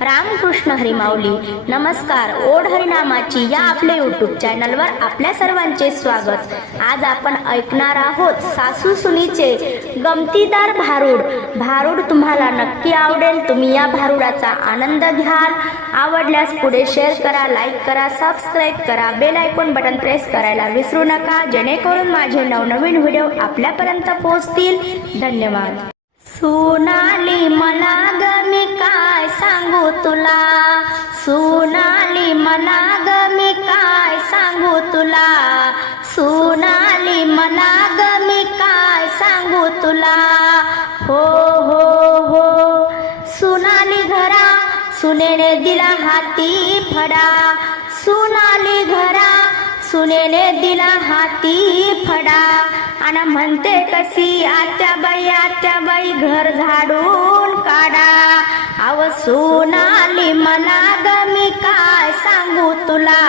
रामकृष्ण हरिमाऊली. नमस्कार. ओढ हरिनामाची या आपल्या युट्यूब चॅनलवर आपल्या सर्वांचे स्वागत. आज आपण ऐकणार आहोत सासू सुनीचे गमतीदार भारूड. भारूड तुम्हाला नक्की आवडेल. तुम्ही या भारुडाचा आनंद घ्याल. आवडल्यास पुढे शेअर करा लाईक करा सबस्क्राईब करा. बेल आयकॉन बटन प्रेस करायला विसरू नका. जेणेकरून माझे नवनवीन व्हिडिओ आपल्यापर्यंत पोहोचतील. धन्यवाद. सोनाली मला तुला सोनाली मना ग मी काय सांगू तुला? सोनाली मना ग मी काय सांगू तुला? हो हो हो. सोनाली घरा सुनेने दिला हाती फडा. सोनाली घरा सुनेने दिला हाती फडा. आणि म्हणते कशी आत्याबाई आत्याबाई घर झाडून काढा. अव सोनाली मना ग मी काय सांगू तुला?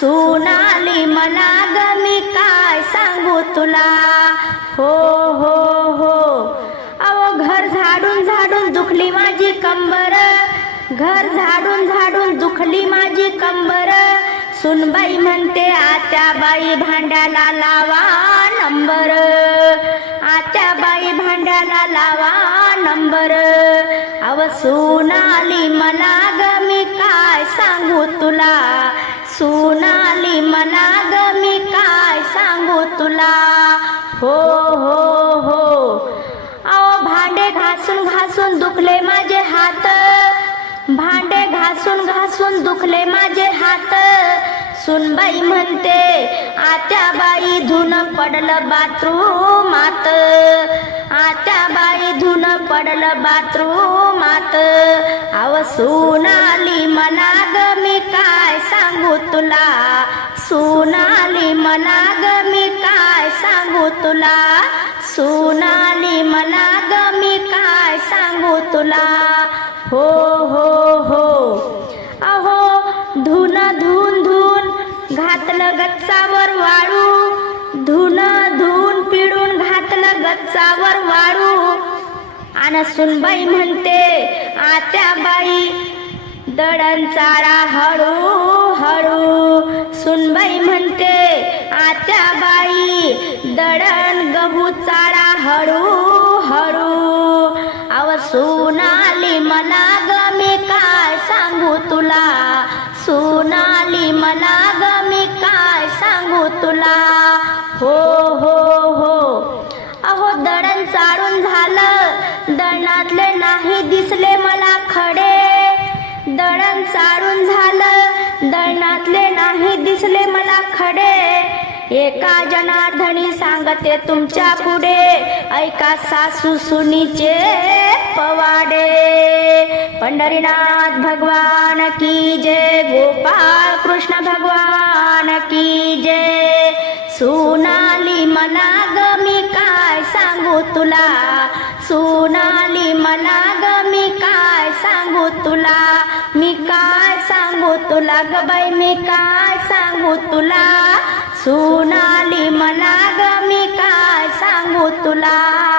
सोनाली मना ग मी काय सांगू तुला? हो हो हो. अहो घर झाडून झाडून दुखली माझी कंबर. घर झाडून झाडून दुखली माझी कंबर. सुनबाई म्हणते आत्याबाई भांड्याला लावा नंबर. आत्याबाई भांड्याला लावा नंबर. अव सोनाली मला ग मी काय सांगू तुला? सोनाली मला ग मी काय सांगू तुला? हो हो हो. अहो भांडे घासून घासून दुखले माझे हात. भांडे घासून घासून दुखले माझे हात. सुनबाई म्हणते आत्याबाई धुन पडलं बाथरूमात. आत्याबाई धुन पडलं बाथरूमात. अव सोनाली मनाग ग मी काय सांगू तुला? सोनाली मनाग ग मी काय सांगू तुला? सोनाली मनाग ग मी काय सांगू तुला? हो हो घातलं गच्चावर वाळू. धुन धुन पिळून घातलं गच्चावर वाळू. आणि सुनबाई म्हणते आत्या बाई दळण चारा हळू हळू. सुनबाई म्हणते आत्याबाई दळण गहू चारा हळू हळू. अव सुना हो हो हो. अहो दळण चाळून झालं. दळणातले नाही दिसले मला खडे. दळण चाळून झालं. दळणातले नाही दिसले मला खडे. एका जनार्दनी सांगते तुमच्यापुढे. ऐका सासू सुनीचे पवाडे. पंढरीनाथ भगवान की जय. गोपाळ कृष्ण भगवान. सोनाली मला ग मी काय सांगू तुला? सोनाली मला ग मी काय सांगू तुला? मी काय सांगू तुला ग बाई मी काय सांगू तुला? सोनाली मला ग मी काय सांगू तुला?